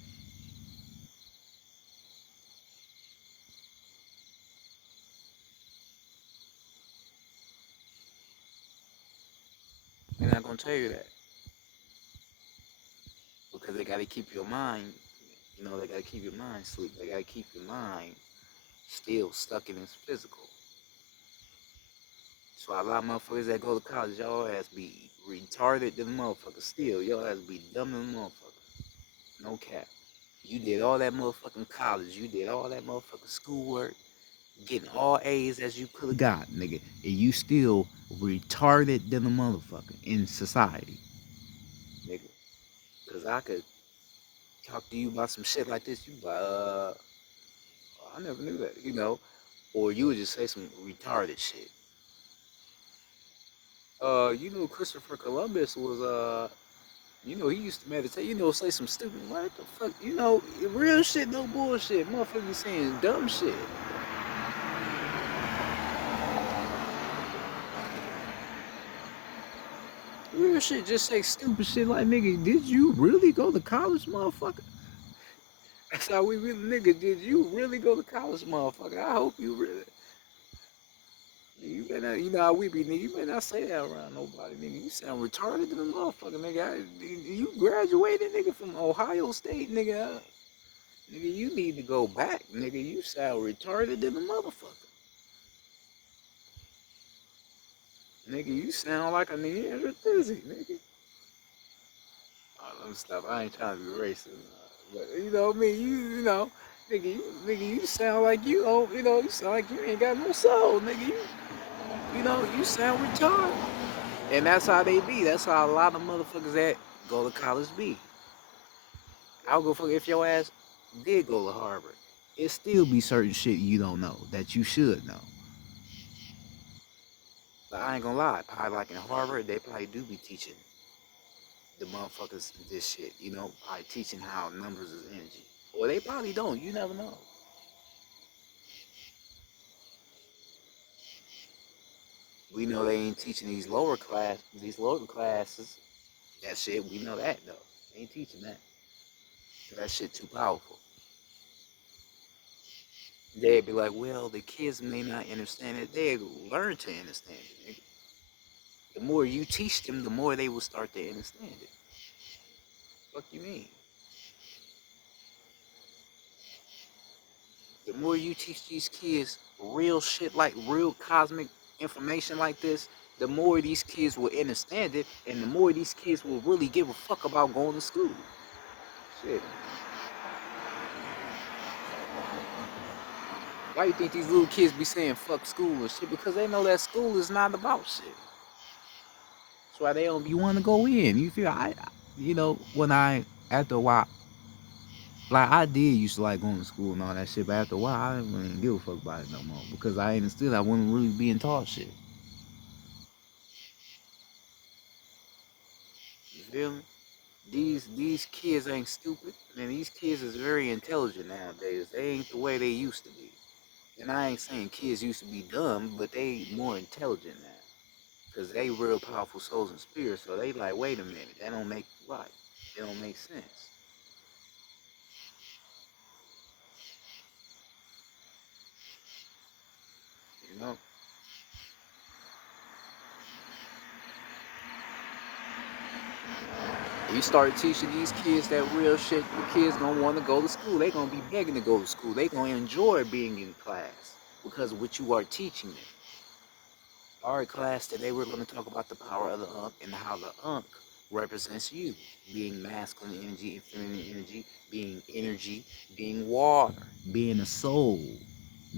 They're not gonna tell you that because they gotta keep your mind. They gotta keep your mind asleep. They gotta keep your mind still stuck in this physical. So a lot of motherfuckers that go to college, y'all ass be retarded than motherfuckers. Still, y'all ass be dumb than motherfuckers. No cap. You did all that motherfucking college. You did all that motherfucking schoolwork. Getting all A's as you could have got, nigga. And you still retarded than a motherfucker in society, nigga. Cause I could talk to you about some shit like this. You be like, I never knew that. Or you would just say some retarded shit. Christopher Columbus was he used to meditate, say some stupid, what the fuck, real shit, no bullshit. Motherfuckers saying dumb shit. Real shit, just say stupid shit like, nigga, did you really go to college, motherfucker? That's how we really, nigga, did you really go to college, motherfucker? I hope you really. You better, how we be, nigga. You better not say that around nobody, nigga. You sound retarded to the motherfucker, nigga. You graduated, nigga, from Ohio State, nigga. Nigga, you need to go back, nigga. You sound retarded to the motherfucker. Nigga, you sound like a Neanderthal, nigga. Let me stop. I ain't trying to be racist, but you know what I mean. Nigga, you sound like you sound like you ain't got no soul, nigga. You sound retarded. And that's how they be. That's how a lot of motherfuckers that go to college be. I'll go fuck if your ass did go to Harvard. It still be certain shit you don't know that you should know. But I ain't gonna lie, probably like in Harvard, they probably do be teaching the motherfuckers this shit, probably teaching how numbers is energy. Or they probably don't. You never know. We know they ain't teaching these lower classes. That shit, we know that though. They ain't teaching that. That shit too powerful. They'd be like, well, the kids may not understand it. They learn to understand it. Nigga. The more you teach them, the more they will start to understand it. Fuck you mean? The more you teach these kids real shit, like real cosmic information like this, the more these kids will understand it, and the more these kids will really give a fuck about going to school. Shit. Why you think these little kids be saying fuck school and shit? Because they know that school is not about shit. That's why they don't be wanting to go in. You feel you know, when after a while, like I did used to like going to school and all that shit, but after a while I didn't really give a fuck about it no more because I understood I wasn't really being taught shit. You feel me? These kids ain't stupid, man. These kids is very intelligent nowadays. They ain't the way they used to be. And I ain't saying kids used to be dumb, but they more intelligent now. Cause they real powerful souls and spirits, so they like, wait a minute, that don't make right. It don't make sense. You know? You start teaching these kids that real shit, the kids gonna want to go to school. They gonna be begging to go to school. They gonna enjoy being in class because of what you are teaching them. Our class today, we're gonna talk about the power of the Ankh and how the Ankh represents you, being masculine energy and feminine energy, being energy, being water, being a soul,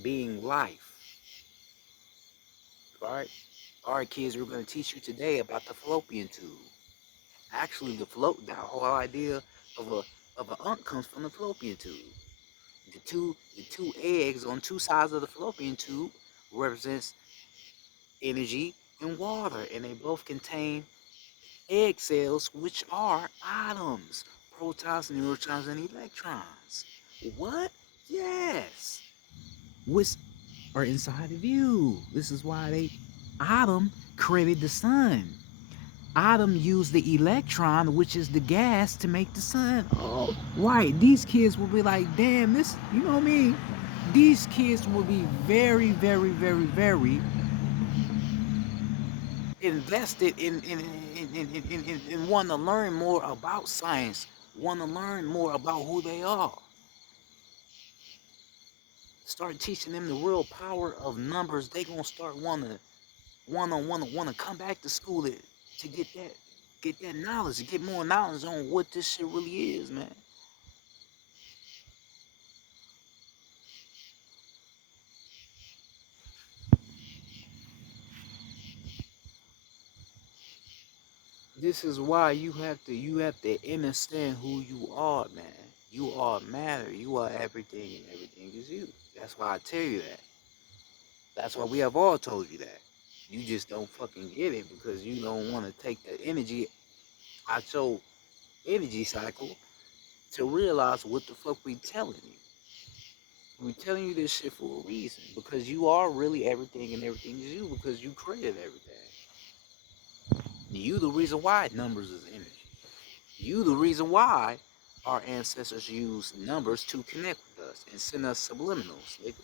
being life. Right? All right, kids, we're going to teach you today about the fallopian tube. Actually, the whole idea of a Ankh comes from the fallopian tube. The two eggs on two sides of the fallopian tube represents energy and water, and they both contain egg cells, which are atoms, protons, neutrons, and electrons. What? Yes. Which are inside of you. This is why Atom created the sun. Atom used the electron, which is the gas, to make the sun. Oh, right. These kids will be like, damn, this, you know what I mean? These kids will be very, very, very, very invested in want to learn more about science, want to learn more about who they are. Start teaching them the real power of numbers. They gonna start wanna come back to school to get that knowledge, to get more knowledge on what this shit really is, man. This is why you have to understand who you are, man. You are matter. You are everything, and everything is you. That's why I tell you that. That's why we have all told you that. You just don't fucking get it because you don't want to take the energy out your energy cycle to realize what the fuck we telling you. We're telling you this shit for a reason because you are really everything and everything is you because you created everything. You the reason why numbers is energy. You the reason why our ancestors used numbers to connect with us and send us subliminals, nigga,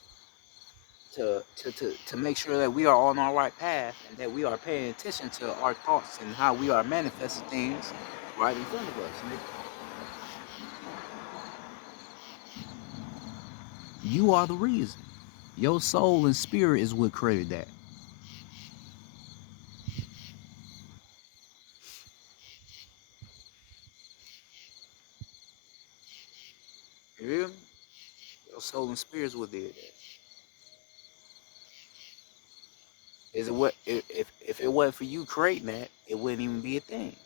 to make sure that we are on our right path and that we are paying attention to our thoughts and how we are manifesting things right in front of us, nigga. You are the reason. Your soul and spirit is what created that. You hear me? Your soul and spirit is what did that. Is it what if it wasn't for you creating that, it wouldn't even be a thing.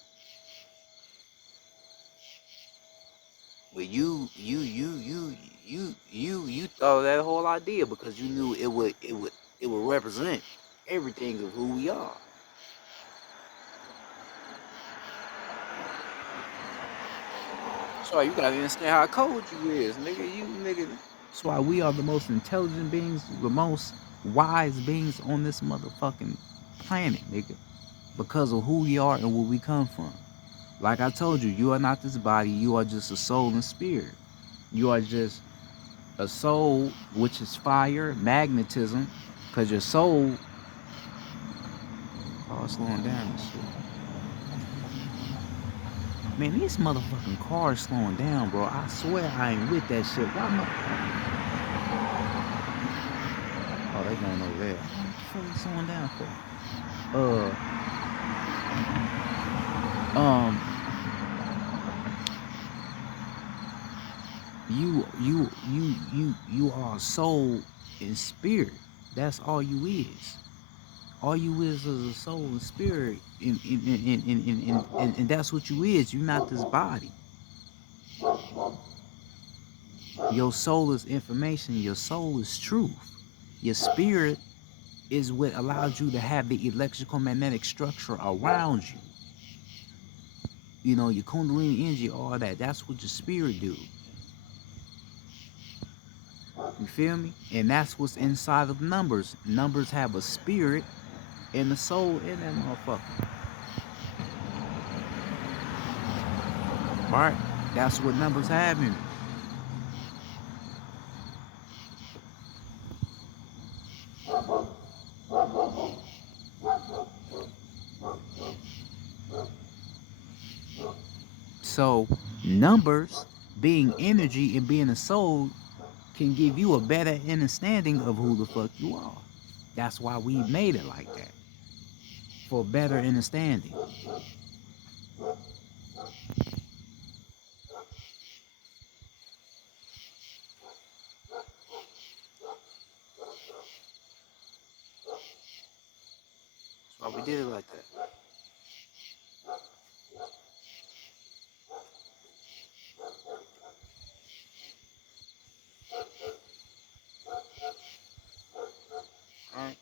But you thought that whole idea because you knew it would represent everything of who we are. So you gotta understand how cold you is, nigga. You nigga. That's why we are the most intelligent beings, the most wise beings on this motherfucking planet, nigga. Because of who we are and where we come from. Like I told you, you are not this body, you are just a soul and spirit. You are just a soul, which is fire, magnetism, because your soul, oh, slowing down and shit. Man, these motherfucking cars slowing down, bro. I swear I ain't with that shit. Why am Oh, they going over there. What the fuck you slowing down for? Um, you are a soul and spirit. That's all you is. All you is a soul and spirit, and that's what you is. You're not this body. Your soul is information. Your soul is truth. Your spirit is what allows you to have the electrical magnetic structure around you. You know, your kundalini energy, all that. That's what your spirit do. You feel me? And that's what's inside of numbers. Numbers have a spirit and a soul in that motherfucker. Right? That's what numbers have in it. So numbers, being energy and being a soul, can give you a better understanding of who the fuck you are. That's why we made it like that. For better understanding. That's why we did it like that. Alright?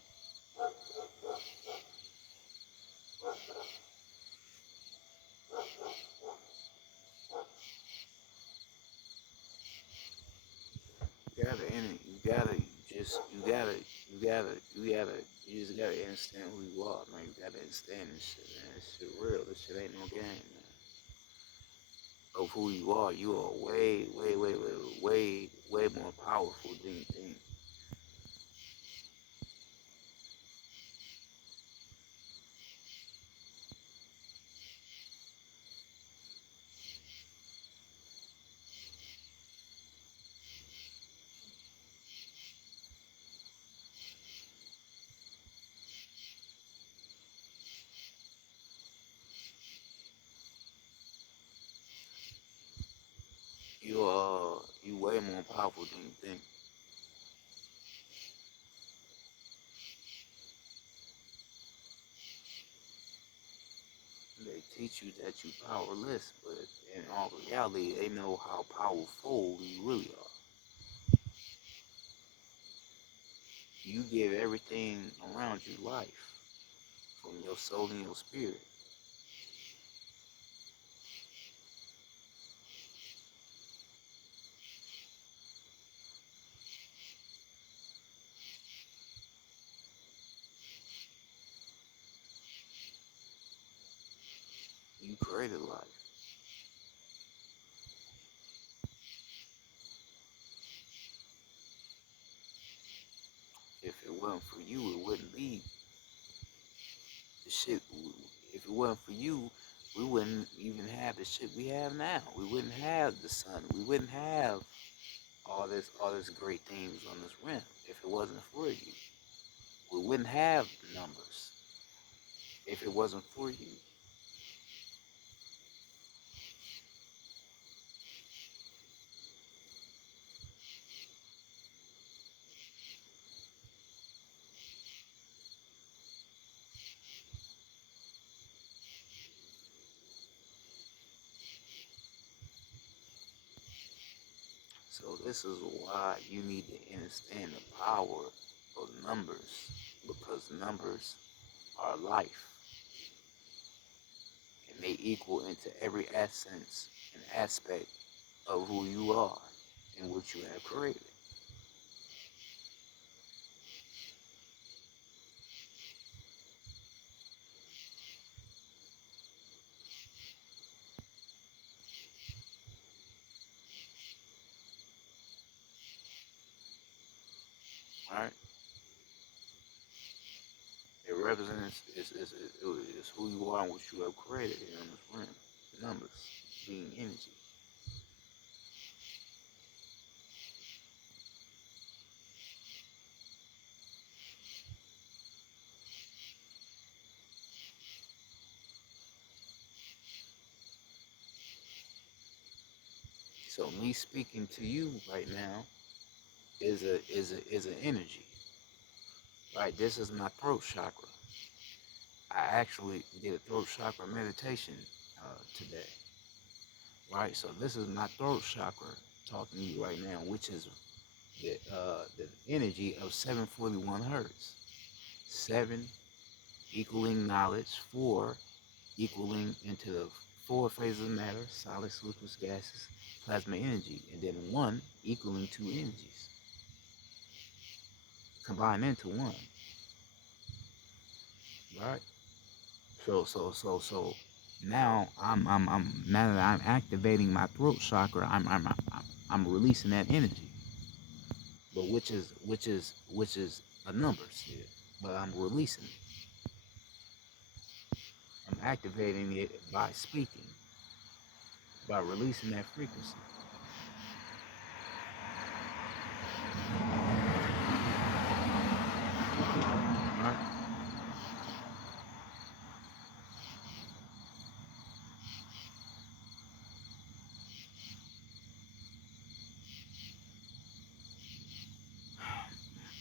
You just gotta understand who you are, man. You gotta understand this shit, man. This shit real. This shit ain't no game, man. Of who you are way, way more powerful than you think. You way more powerful than you think. They teach you that you powerless, but in all reality, they know how powerful you really are. You give everything around you life, from your soul and your spirit. You created life. If it wasn't for you, it wouldn't be the shit. If it wasn't for you, we wouldn't even have the shit we have now. We wouldn't have the sun. We wouldn't have all this great things on this rim if it wasn't for you. We wouldn't have numbers if it wasn't for you. So this is why you need to understand the power of numbers, because numbers are life, and they equal into every essence and aspect of who you are and what you have created. Right? It represents is who you are and what you have created here on this realm. Numbers being energy. So me speaking to you right now is an energy. Right? This is my throat chakra. I actually did a throat chakra meditation today. Right? So this is my throat chakra talking to you right now, which is the energy of 741 hertz. 7 equaling knowledge, 4 equaling into the 4 phases of matter, solids, liquids, gases, plasma energy, and then 1 equaling 2 energies combined into 1. Right? So now I'm now that I'm activating my throat chakra, I'm releasing that energy. But which is a number still. But I'm releasing it. I'm activating it by speaking, by releasing that frequency. Right?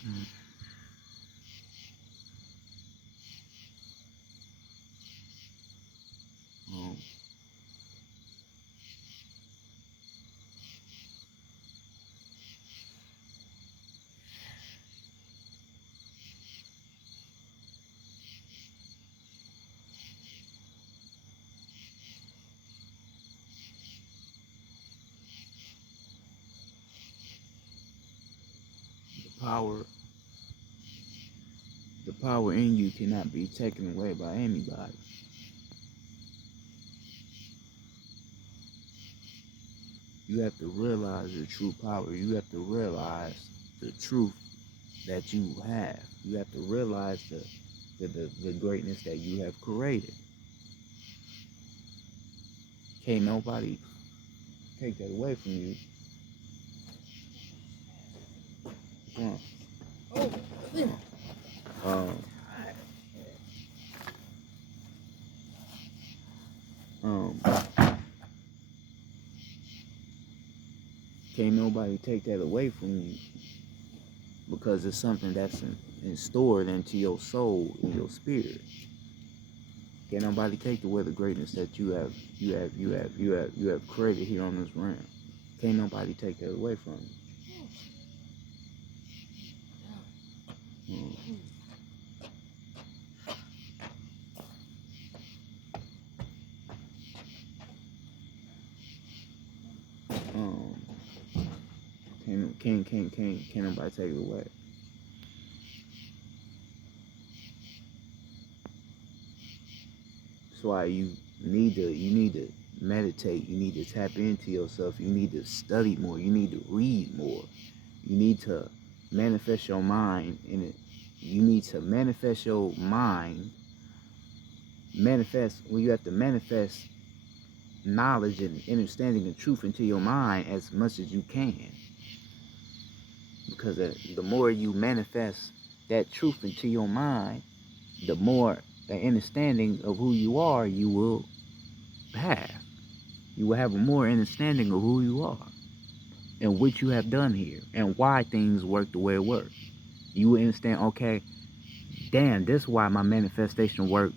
Mm. Um, the power the power in you cannot be taken away by anybody. You have to realize your true power. You have to realize the truth that you have. You have to realize the greatness that you have created. Can't nobody take that away from you. Um, um, can't nobody take that away from you because it's something that's stored into your soul and your spirit. Can't nobody take away the greatness that you have created here on this realm. Can't nobody take that away from you. Um, can't nobody take it away. That's why you need to meditate. You need to tap into yourself. You need to study more. You need to read more. You need to manifest your mind in it. You need to manifest your mind. You have to manifest knowledge and understanding and truth into your mind as much as you can. Because the more you manifest that truth into your mind, the more the understanding of who you are you will have. You will have a more understanding of who you are and what you have done here and why things work the way it works. You will understand, okay, damn, this is why my manifestation worked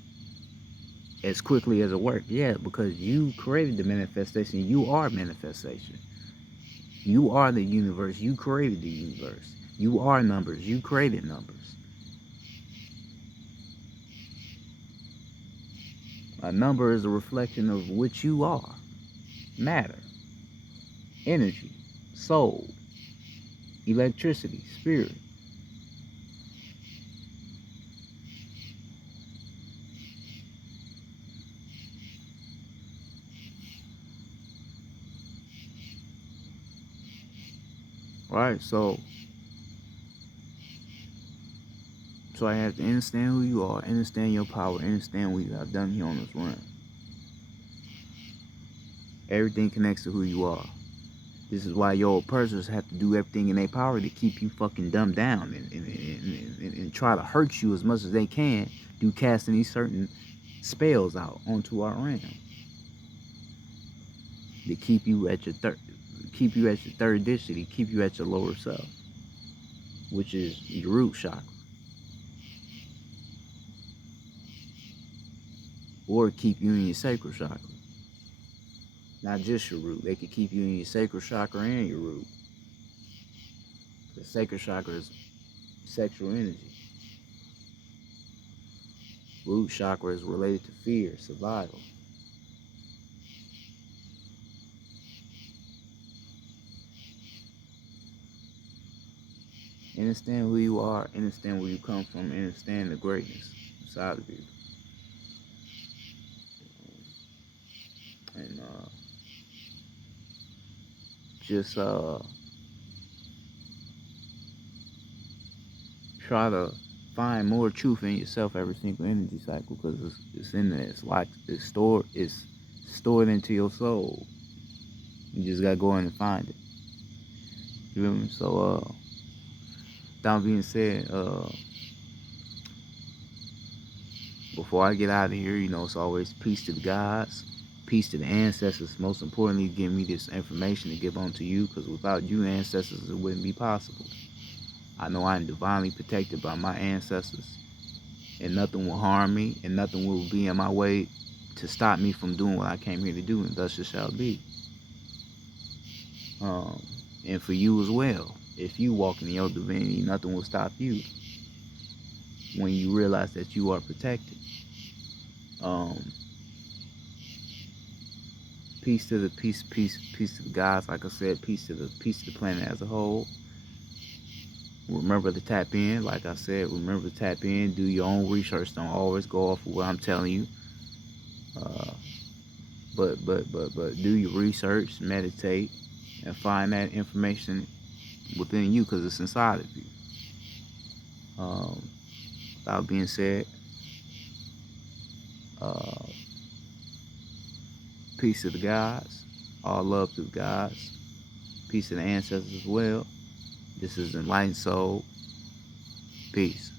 as quickly as it worked. Yeah, because you created the manifestation. You are manifestation. You are the universe. You created the universe. You are numbers. You created numbers. A number is a reflection of what you are. Matter. energy, soul, electricity, spirit. Right? So I have to understand who you are, understand your power, understand what you have done here on this run. Everything connects to who you are. This is why your oppressors have to do everything in their power to keep you fucking dumbed down and try to hurt you as much as they can through casting these certain spells out onto our realm to keep you at your third density, keep you at your lower self, which is your root chakra, or keep you in your sacral chakra. Not just your root. They could keep you in your sacral chakra and your root. The sacral chakra is sexual energy. Root chakra is related to fear, survival. Understand who you are, understand where you come from, understand the greatness inside of you. And just try to find more truth in yourself every single energy cycle, because it's in there. It's stored into your soul. You just gotta go in and find it. You feel me? So that being said, before I get out of here, it's always peace to the gods, peace to the ancestors. Most importantly, give me this information to give on to you, because without you ancestors, it wouldn't be possible. I know I am divinely protected by my ancestors, and nothing will harm me, and nothing will be in my way to stop me from doing what I came here to do, and thus it shall be. And for you as well, if you walk in your divinity, nothing will stop you when you realize that you are protected. Peace to the gods. Like I said, peace to the planet as a whole. Remember to tap in. Like I said, remember to tap in. Do your own research. Don't always go off of what I'm telling you. But do your research, meditate, and find that information within you, because it's inside of you. That being said, peace to the gods. All love to the gods. Peace to the ancestors as well. This is Enlightened Soul. Peace.